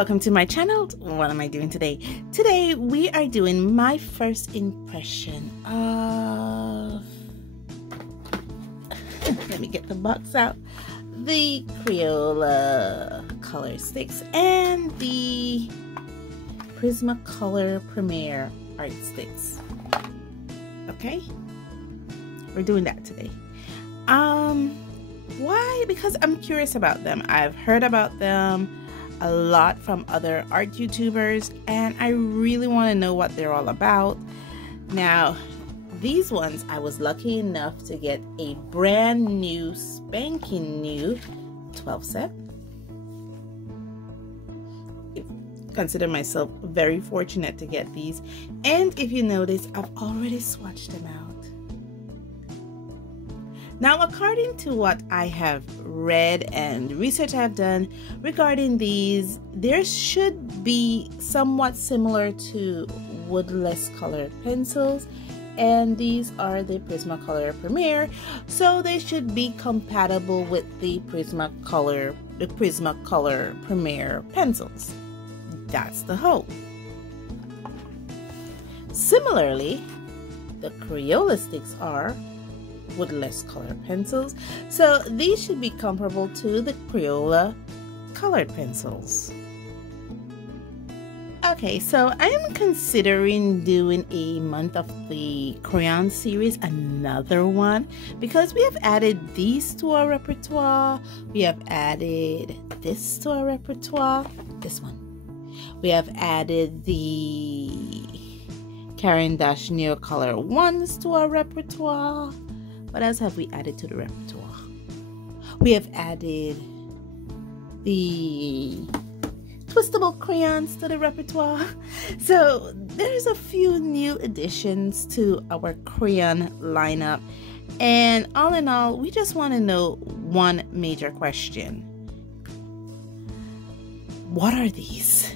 Welcome to my channel. What am I doing today? Today we are doing my first impression of let me get the box out, the Crayola color sticks and the Prismacolor Premier Art Stix. Okay, we're doing that today. Why? Because I'm curious about them. I've heard about them a lot from other art YouTubers and I really want to know what they're all about. Now, these ones I was lucky enough to get a brand new, spanking new 12 set. I consider myself very fortunate to get these, and if you notice, I've already swatched them out. Now, according to what I have read and research I've done regarding these, there should be somewhat similar to woodless colored pencils, and these are the Prismacolor Premier, so they should be compatible with the Prismacolor Premier pencils. That's the hope. Similarly, the Crayola sticks are woodless color pencils, so these should be comparable to the Crayola colored pencils. Okay, so I am considering doing a month of the Crayons series, another one, because we have added these to our repertoire. We have added this to our repertoire, this one. We have added the Caran d'Ache Neo Color ones to our repertoire. What else have we added to the repertoire? We have added the twistable crayons to the repertoire. So there's a few new additions to our crayon lineup. And all in all, we just want to know one major question. What are these?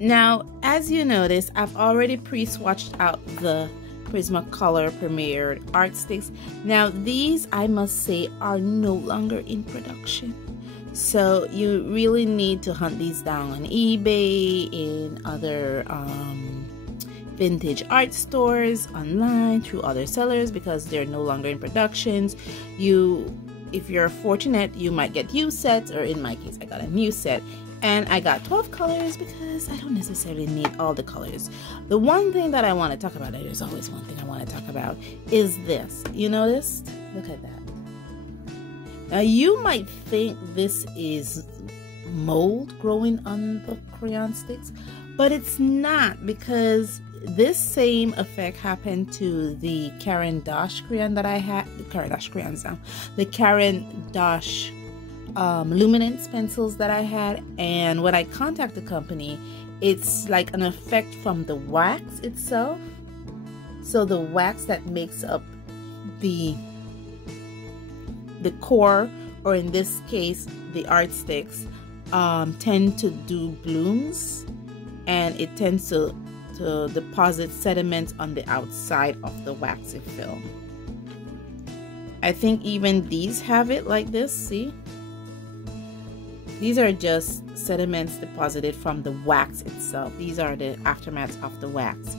Now, as you notice, I've already pre-swatched out the Prismacolor Premier Art Stix. Now these, I must say, are no longer in production, so you really need to hunt these down on eBay, in other vintage art stores, online, through other sellers, because they're no longer in productions. If you're fortunate, you might get used sets, or in my case I got a new set. And I got 12 colors because I don't necessarily need all the colors. The one thing that I want to talk about, there's always one thing I want to talk about, is this. You noticed? Look at that. Now you might think this is mold growing on the crayon sticks, but it's not, because this same effect happened to the Caran d'Ache crayon that I had. The Caran d'Ache crayons now. The Caran d'Ache luminance pencils that I had, and when I contact the company, it's like an effect from the wax itself. So the wax that makes up the core, or in this case the art sticks, tend to do blooms, and it tends to deposit sediments on the outside of the waxy film. I think even these have it like this. See? These are just sediments deposited from the wax itself. These are the aftermaths of the wax.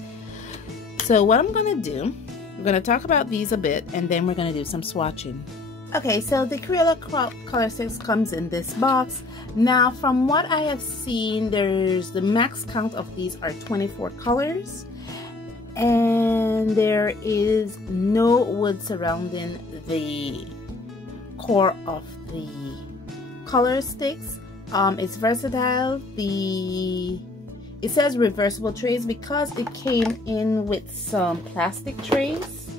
So what I'm going to do, we're going to talk about these a bit, and then we're going to do some swatching. Okay, so the Crayola color sticks comes in this box. Now, from what I have seen, there's the max count of these are 24 colors, and there is no wood surrounding the core of the color sticks. It's versatile. It says reversible trays because it came in with some plastic trays,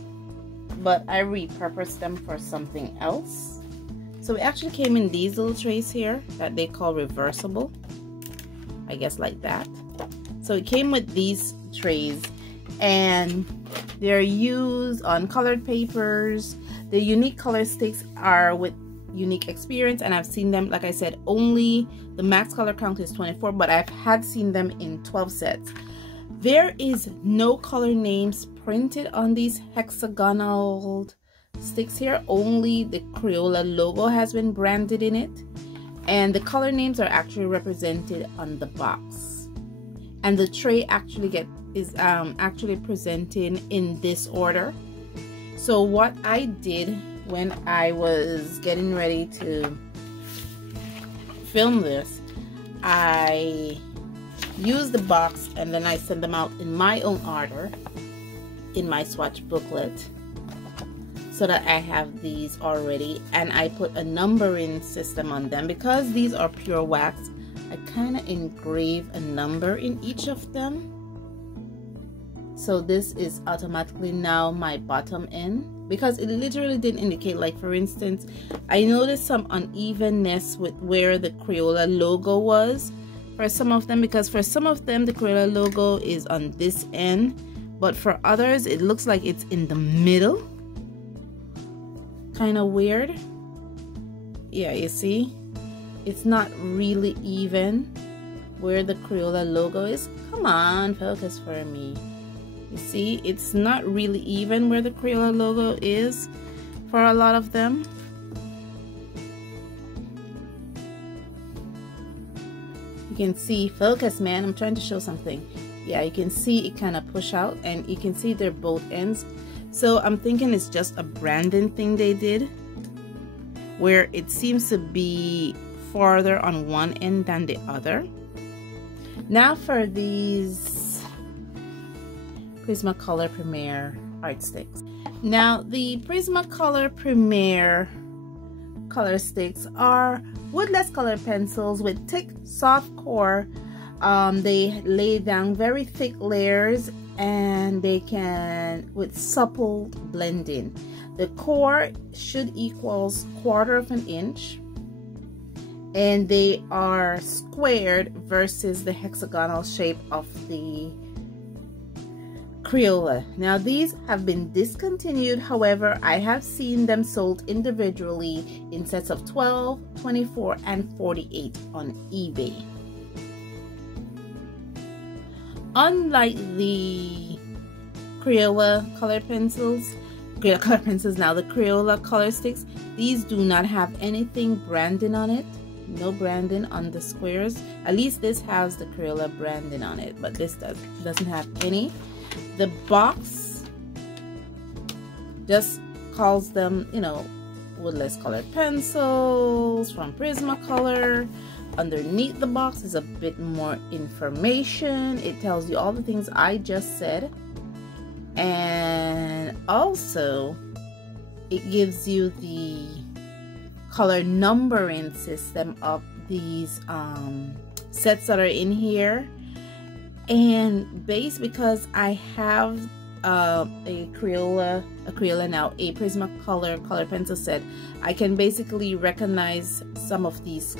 but I repurposed them for something else. So it actually came in these little trays here that they call reversible, I guess, like that. So it came with these trays, and they're used on colored papers. The unique color sticks are with unique experience, and I've seen them, like I said, only the max color count is 24, but I've had seen them in 12 sets. There is no color names printed on these hexagonal sticks here. Only the Crayola logo has been branded in it, and the color names are actually represented on the box, and the tray actually is actually presenting in this order. So what I did when I was getting ready to film this, I used the box and then I sent them out in my own order in my swatch booklet, so that I have these already, and I put a numbering system on them. Because these are pure wax, I kind of engrave a number in each of them. So this is automatically now my bottom end, because it literally didn't indicate. Like for instance, I noticed some unevenness with where the Crayola logo was for some of them, because for some of them the Crayola logo is on this end, but for others it looks like it's in the middle. Kind of weird. Yeah, you see, it's not really even where the Crayola logo is. Come on, focus for me. You see, it's not really even where the Crayola logo is for a lot of them. You can see, focus man, I'm trying to show something. Yeah, you can see it kind of push out, and you can see they're both ends. So I'm thinking it's just a branding thing they did, where it seems to be farther on one end than the other. Now for these Prismacolor Premier Art Stix. Now the Prismacolor Premier color sticks are woodless color pencils with thick, soft core. They lay down very thick layers, and they can with supple blending. The core should equals 1/4 of an inch, and they are squared versus the hexagonal shape of the Crayola. Now these have been discontinued, however I have seen them sold individually in sets of 12, 24, and 48 on eBay. Unlike the Crayola color pencils, now the Crayola color sticks, these do not have anything branding on it. No branding on the squares. At least this has the Crayola branding on it, but this doesn't have any. The box just calls them, you know, woodless colored pencils from Prismacolor. Underneath the box is a bit more information. It tells you all the things I just said, and also it gives you the color numbering system of these sets that are in here. And because I have a Crayola Prismacolor color pencil set, I can basically recognize some of these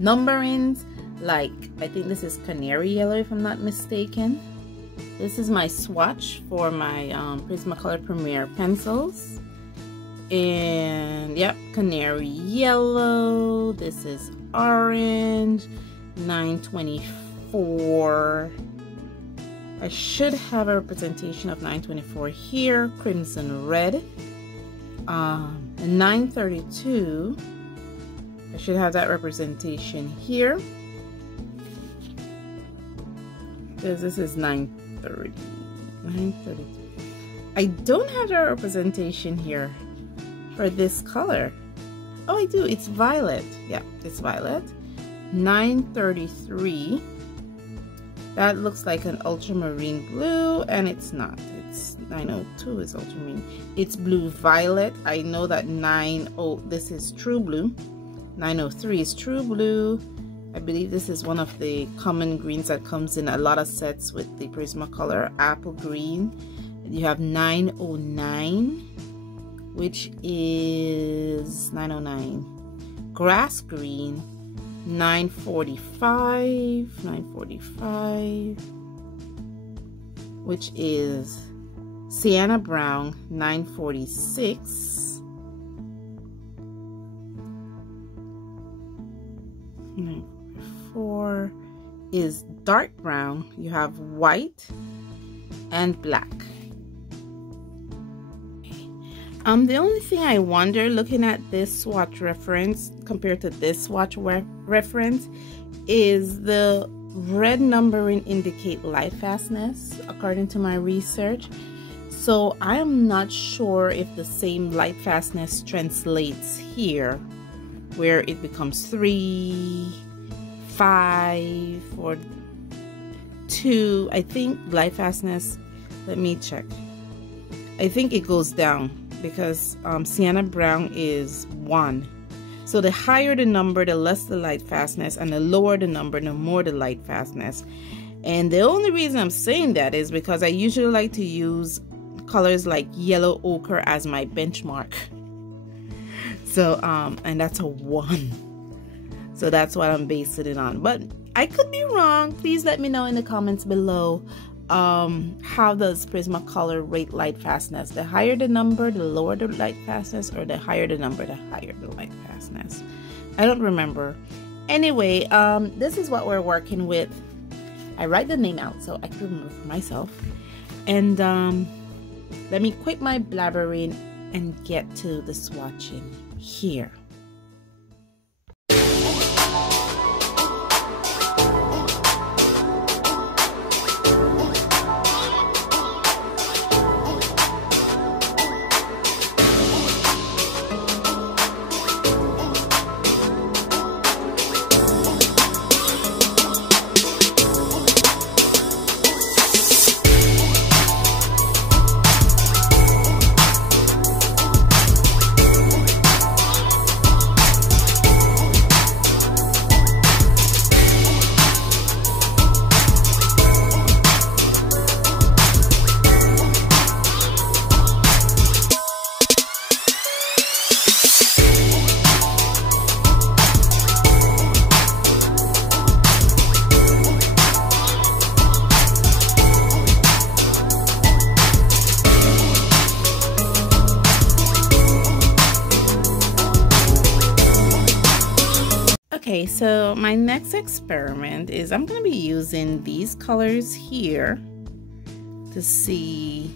numberings. Like I think this is canary yellow if I'm not mistaken. This is my swatch for my Prismacolor Premier pencils, and yep, canary yellow. This is orange, 924. I should have a representation of 924 here. Crimson red, 932. I should have that representation here, because this is 930. 933. I don't have that representation here for this color. Oh, I do. It's violet. Yeah, it's violet. 933. That looks like an ultramarine blue, and it's not. It's 902 is ultramarine. It's blue violet. I know that this is true blue. 903 is true blue. I believe this is one of the common greens that comes in a lot of sets with the Prismacolor, apple green. You have 909, which is 909. Grass green, 945, which is sienna brown, 946. 944 is dark brown. You have white and black. The only thing I wonder looking at this swatch reference compared to this swatch reference is the red numbering indicate light fastness according to my research. So I am not sure if the same light fastness translates here where it becomes 3, 5, or 2. I think light fastness, let me check. I think it goes down because sienna brown is 1. So the higher the number, the less the light fastness, and the lower the number, the more the light fastness. And the only reason I'm saying that is because I usually like to use colors like yellow ochre as my benchmark. So and that's a 1. So that's what I'm basing it on. But I could be wrong. Please let me know in the comments below. How does Prismacolor rate light fastness? The higher the number, the lower the light fastness, or the higher the number, the higher the light fastness? I don't remember. Anyway, this is what we're working with. I write the name out so I can remember for myself. And let me quit my blabbering and get to the swatching here. Okay, so my next experiment is I'm going to be using these colors here to see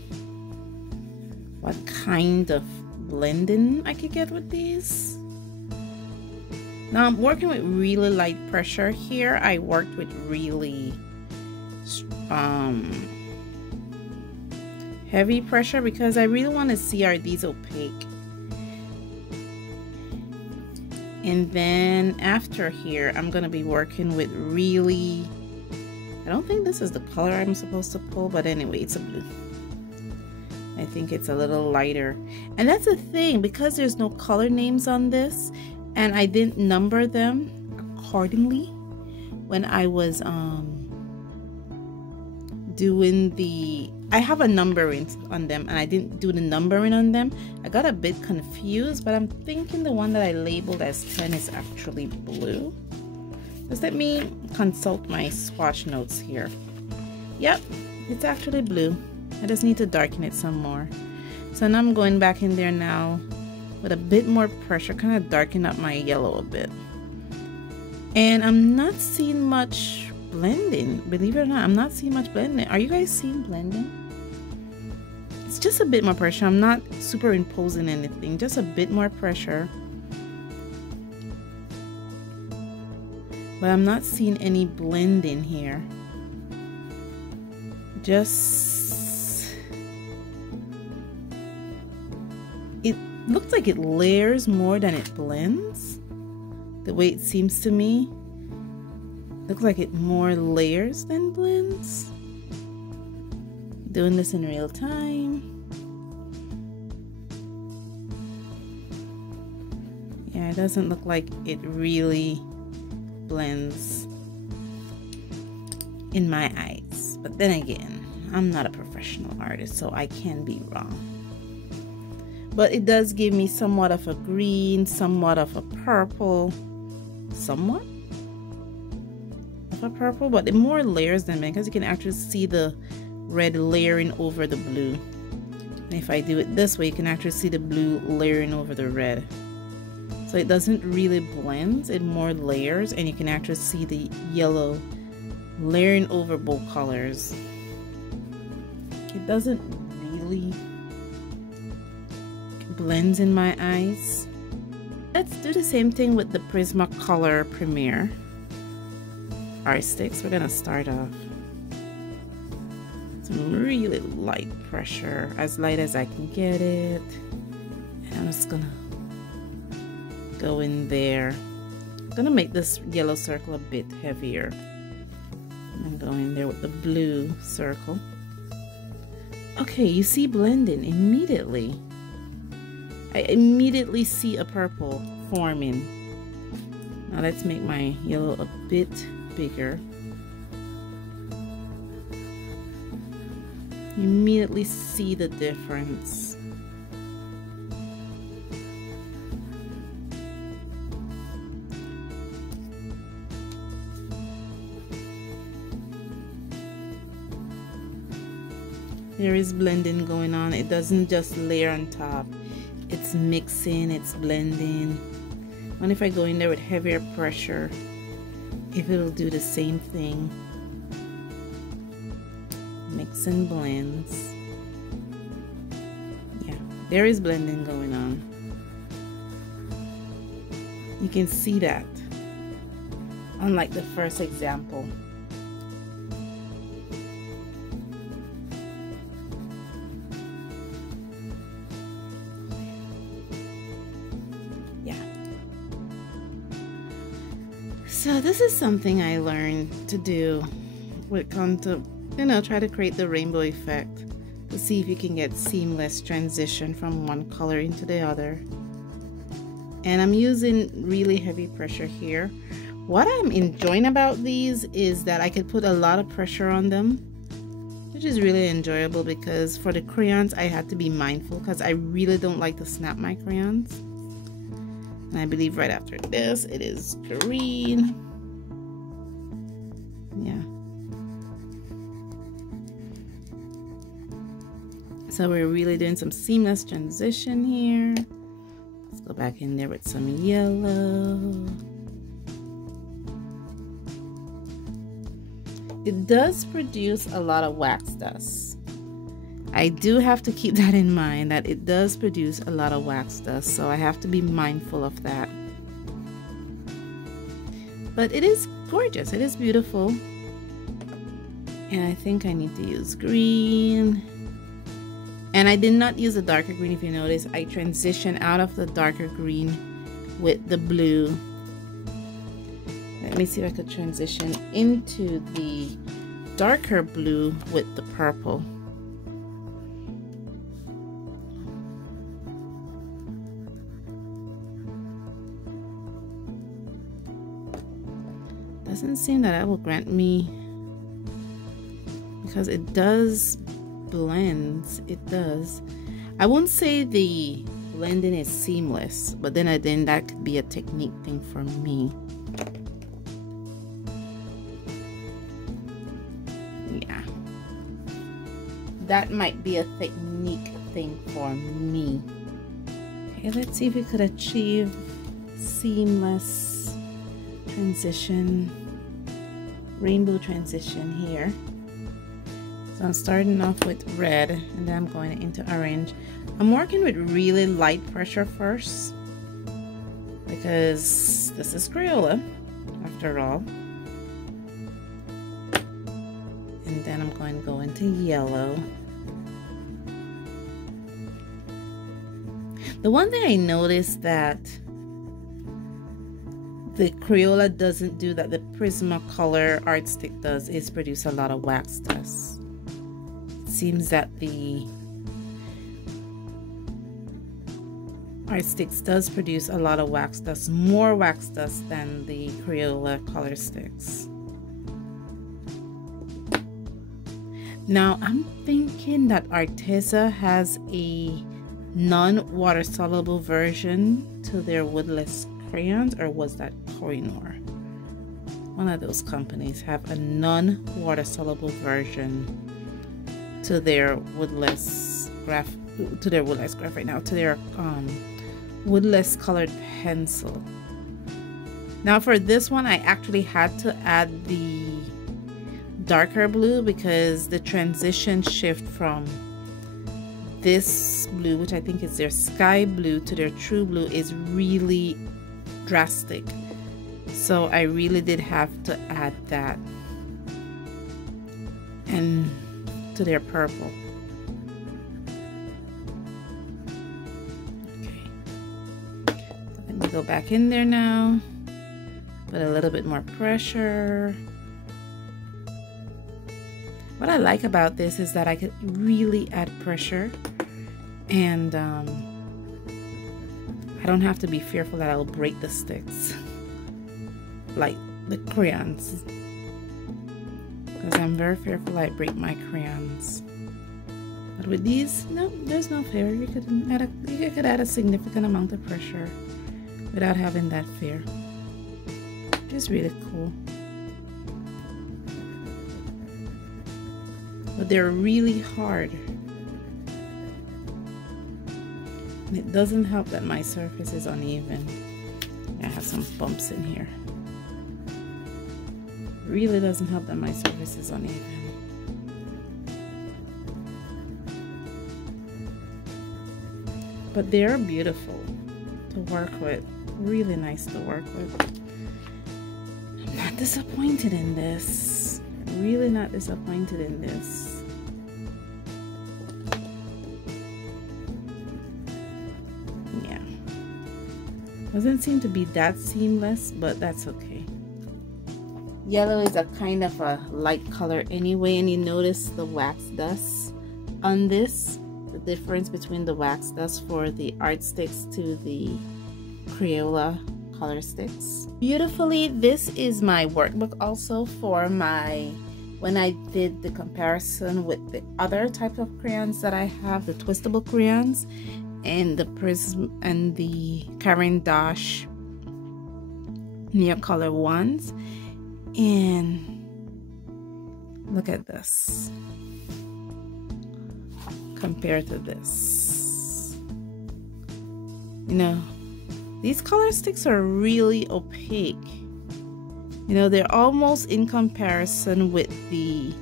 what kind of blending I could get with these. Now I'm working with really light pressure here. I worked with really heavy pressure because I really want to see are these opaque. And then after here, I'm going to be working with really, I don't think this is the color I'm supposed to pull, but anyway, it's a blue. I think it's a little lighter. And that's the thing, because there's no color names on this, and I didn't number them accordingly when I was doing the, I have a numbering on them and I didn't do the numbering on them. I got a bit confused, but I'm thinking the one that I labeled as 10 is actually blue. Just let me consult my swatch notes here. Yep, it's actually blue. I just need to darken it some more. So now I'm going back in there now with a bit more pressure, kind of darken up my yellow a bit. And I'm not seeing much blending, believe it or not. I'm not seeing much blending. Are you guys seeing blending? It's just a bit more pressure. I'm not superimposing anything, just a bit more pressure, but I'm not seeing any blending here. Just, it looks like it layers more than it blends, the way it seems to me. Looks like it more layers than blends. Doing this in real time. Yeah, it doesn't look like it really blends in my eyes. But then again, I'm not a professional artist, so I can be wrong. But it does give me somewhat of a green, somewhat of a purple, somewhat of a purple, but more layers than me, because you can actually see the red layering over the blue. And if I do it this way, you can actually see the blue layering over the red. So it doesn't really blend, it more layers, and you can actually see the yellow layering over both colors. It doesn't really blends in my eyes. Let's do the same thing with the Prismacolor Premier Art Stix. We're gonna start off some really light pressure, as light as I can get it. And I'm just gonna go in there. I'm gonna make this yellow circle a bit heavier. And go in there with the blue circle. Okay, you see blending immediately. I immediately see a purple forming. Now let's make my yellow a bit bigger. You immediately see the difference. There is blending going on. It doesn't just layer on top. It's mixing, it's blending. And if I go in there with heavier pressure, if it'll do the same thing. Mix and blends. Yeah, there is blending going on. You can see that. Unlike the first example. So this is something I learned to do when it comes to, try to create the rainbow effect, to see if you can get seamless transition from one color into the other. And I'm using really heavy pressure here. What I'm enjoying about these is that I could put a lot of pressure on them, which is really enjoyable, because for the crayons I had to be mindful because I really don't like to snap my crayons. And I believe right after this, it is green. Yeah. So we're really doing some seamless transition here. Let's go back in there with some yellow. It does produce a lot of wax dust. I do have to keep that in mind, that it does produce a lot of wax dust, so I have to be mindful of that. But it is gorgeous, it is beautiful. And I think I need to use green. And I did not use a darker green. If you notice, I transition out of the darker green with the blue. Let me see if I could transition into the darker blue with the purple. Doesn't seem that will grant me, because it does blends. It does. I won't say the blending is seamless, but then that could be a technique thing for me. Yeah, that might be a technique thing for me. Okay, let's see if we could achieve seamless transition, rainbow transition here. So I'm starting off with red, and then I'm going into orange. I'm working with really light pressure first, because this is Crayola after all. And then I'm going to go into yellow. The one thing I noticed that the Crayola doesn't do that the Prismacolor Art Stix does is produce a lot of wax dust. It seems that the Art Stix does produce a lot of wax dust, more wax dust than the Crayola color sticks. Now I'm thinking that Arteza has a non-water soluble version to their woodless crayons, or was that Koinor? One of those companies have a non-water soluble version to their woodless graph, to their woodless colored pencil. Now for this one, I actually had to add the darker blue because the transition shift from this blue, which I think is their sky blue, to their true blue is really drastic. So I really did have to add that. And to their purple. Okay. Let me go back in there now. Put a little bit more pressure. What I like about this is that I could really add pressure, and I don't have to be fearful that I'll break the sticks like the crayons, because I'm very fearful I break my crayons. But with these, no, there's no fear. You could add a significant amount of pressure without having that fear. Just really cool. But they're really hard. And it doesn't help that my surface is uneven. I have some bumps in here. It really doesn't help that my surface is uneven. But they're beautiful to work with. Really nice to work with. I'm not disappointed in this. Really not disappointed in this. Yeah. Doesn't seem to be that seamless, but that's okay. Yellow is a kind of a light color anyway, and you notice the wax dust on this. The difference between the wax dust for the Art Stix to the Crayola color sticks. Beautifully, this is my workbook also for my, when I did the comparison with the other type of crayons that I have, the twistable crayons and the Prism and the Caran d'Ache near color ones. And look at this compared to this. You know, these color sticks are really opaque. You know, they're almost in comparison with the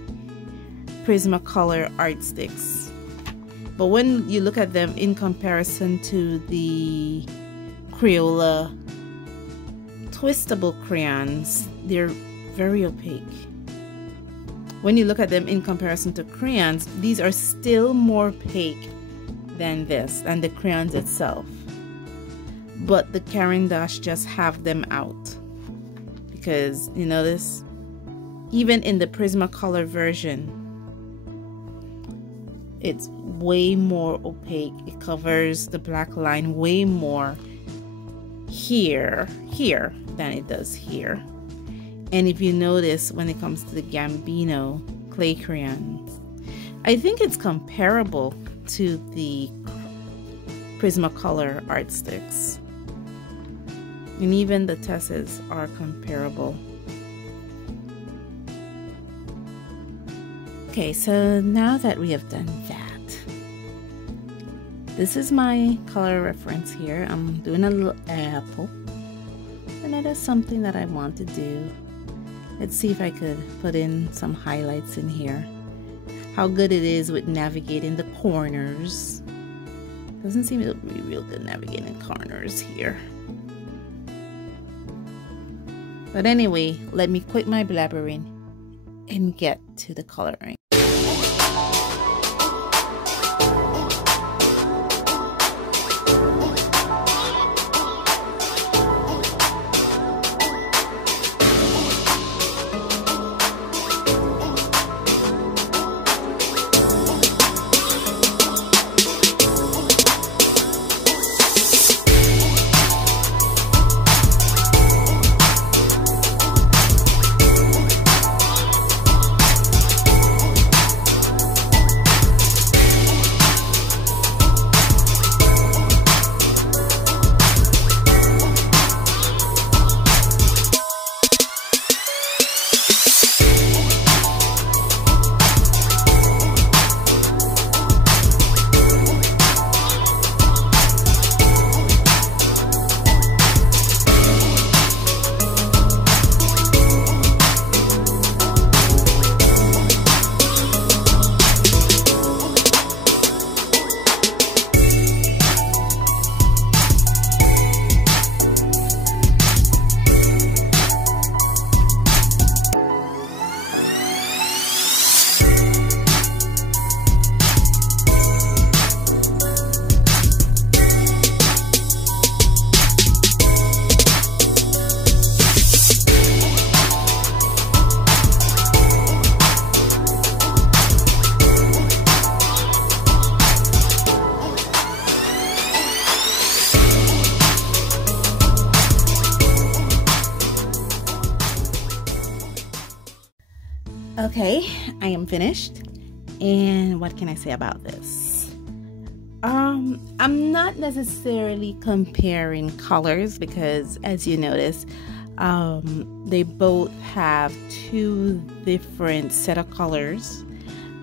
Prismacolor Art Stix. But when you look at them in comparison to the Crayola twistable crayons, they're very opaque. When you look at them in comparison to crayons, these are still more opaque than this, than the crayons itself. But the Caran d'Ache just have them out. Because you notice, even in the Prismacolor version, it's way more opaque. It covers the black line way more here than it does here. And if you notice, when it comes to the Gambino clay crayons, I think it's comparable to the Prismacolor Art Stix. And even the Tess's are comparable. Okay, so now that we have done that, this is my color reference here. I'm doing a little apple, and that is something that I want to do. Let's see if I could put in some highlights in here. How good it is with navigating the corners. Doesn't seem to be real good navigating corners here. But anyway, let me quit my blabbering and get to the coloring. Okay, I am finished. And what can I say about this? I'm not necessarily comparing colors because, as you notice, they both have two different set of colors.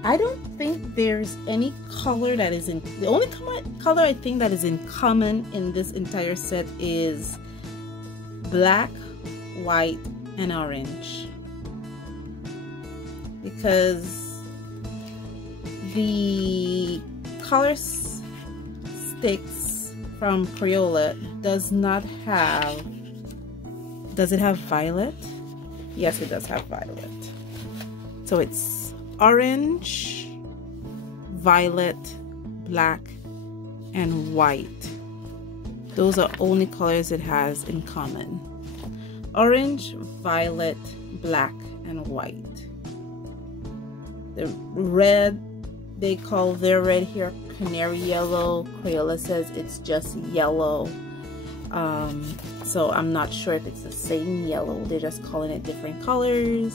I don't think there's any color that is in, the only color I think that is in common in this entire set is black, white, and orange. Because the color sticks from Crayola does not have, does it have violet? Yes, it does have violet. So it's orange, violet, black, and white. Those are only colors it has in common. Orange, violet, black, and white. The red, they call their red here canary yellow. Crayola says it's just yellow. So I'm not sure if it's the same yellow. They're just calling it different colors.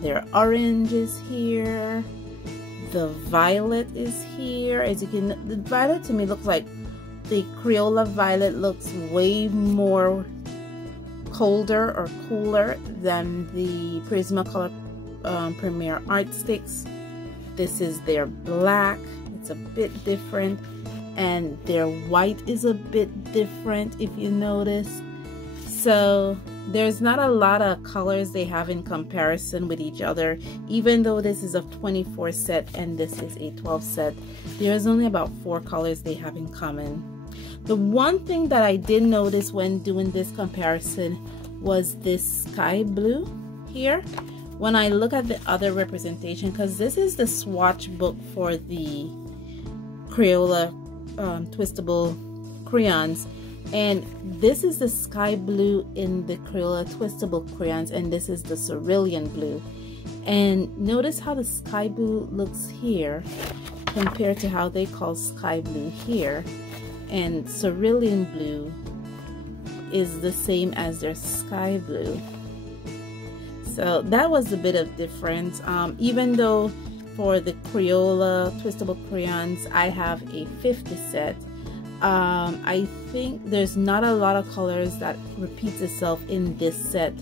Their orange is here. The violet is here. As you can, the violet to me looks like the Crayola violet looks way more colder or cooler than the Prismacolor Premier Art Stix. This is their black. It's a bit different, and their white is a bit different if you notice. So there's not a lot of colors they have in comparison with each other. Even though this is a 24 set and this is a 12 set, there's only about 4 colors they have in common. The one thing that I did notice when doing this comparison was this sky blue here. When I look at the other representation, because this is the swatch book for the Crayola twistable crayons, and this is the sky blue in the Crayola twistable crayons, and this is the cerulean blue. And notice how the sky blue looks here compared to how they call sky blue here, and cerulean blue is the same as their sky blue. So that was a bit of difference. Even though for the Crayola twistable crayons I have a 50 set, I think there's not a lot of colors that repeats itself in this set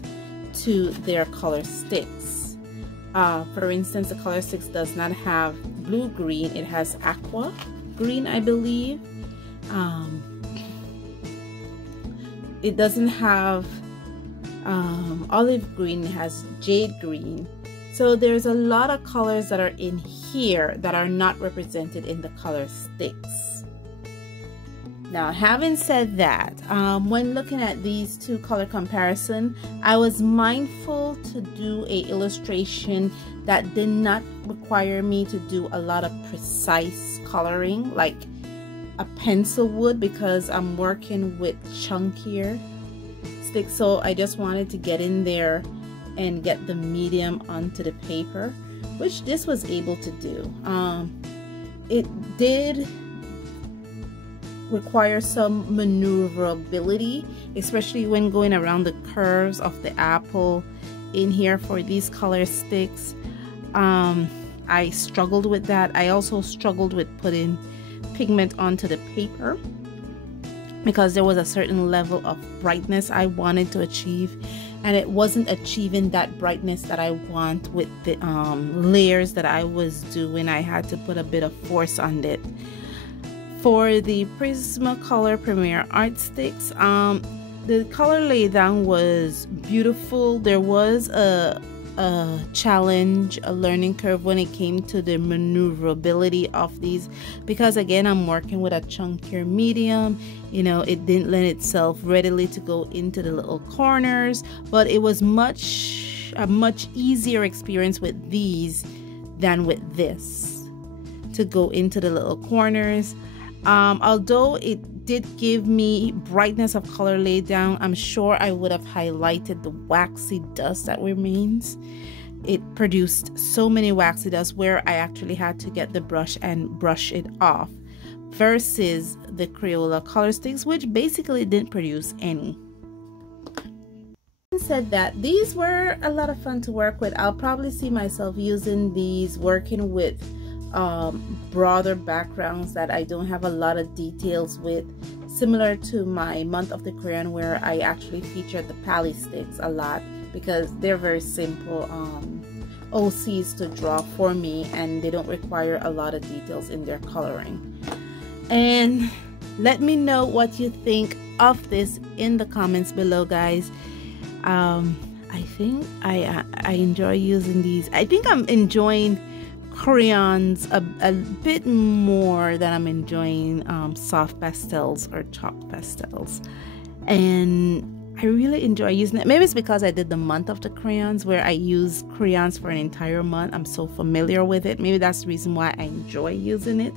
to their color sticks. For instance, the color sticks does not have blue green, it has aqua green, I believe. It doesn't have olive green, it has jade green. So there's a lot of colors that are in here that are not represented in the color sticks. Now, having said that, when looking at these two color comparison, I was mindful to do a illustration that did not require me to do a lot of precise coloring like a pencil would, because I'm working with chunkier sticks. So I just wanted to get in there and get the medium onto the paper, which this was able to do. It did require some maneuverability, especially when going around the curves of the apple in here for these color sticks. I struggled with that. I also struggled with putting pigment onto the paper because there was a certain level of brightness I wanted to achieve, and it wasn't achieving that brightness that I want with the layers that I was doing. I had to put a bit of force on it. For the Prismacolor Premier Art Stix, the color laydown was beautiful. There was a challenge, a learning curve when it came to the maneuverability of these, because again, I'm working with a chunkier medium. You know, it didn't lend itself readily to go into the little corners, but it was a much easier experience with these than with this to go into the little corners. Although it did give me brightness of color laid down, I'm sure I would have highlighted the waxy dust that remains. It produced so many waxy dust where I actually had to get the brush and brush it off, versus the Crayola color sticks, which basically didn't produce any. said that, these were a lot of fun to work with. I'll probably see myself using these, working with broader backgrounds that I don't have a lot of details with, similar to my month of the crayon, where I actually featured the pally sticks a lot because they're very simple OCs to draw for me, and they don't require a lot of details in their coloring. And let me know what you think of this in the comments below, guys. I think I enjoy using these. I think I'm enjoying crayons a bit more than I'm enjoying soft pastels or chalk pastels, and I really enjoy using it. Maybe it's because I did the month of the crayons, where I use crayons for an entire month. I'm so familiar with it. Maybe that's the reason why I enjoy using it.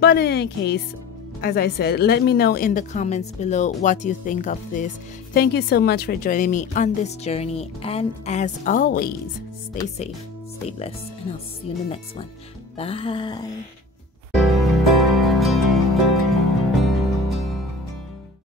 But in any case, as I said, let me know in the comments below what you think of this. Thank you so much for joining me on this journey, and as always, stay safe, stay blessed, and I'll see you in the next one. Bye.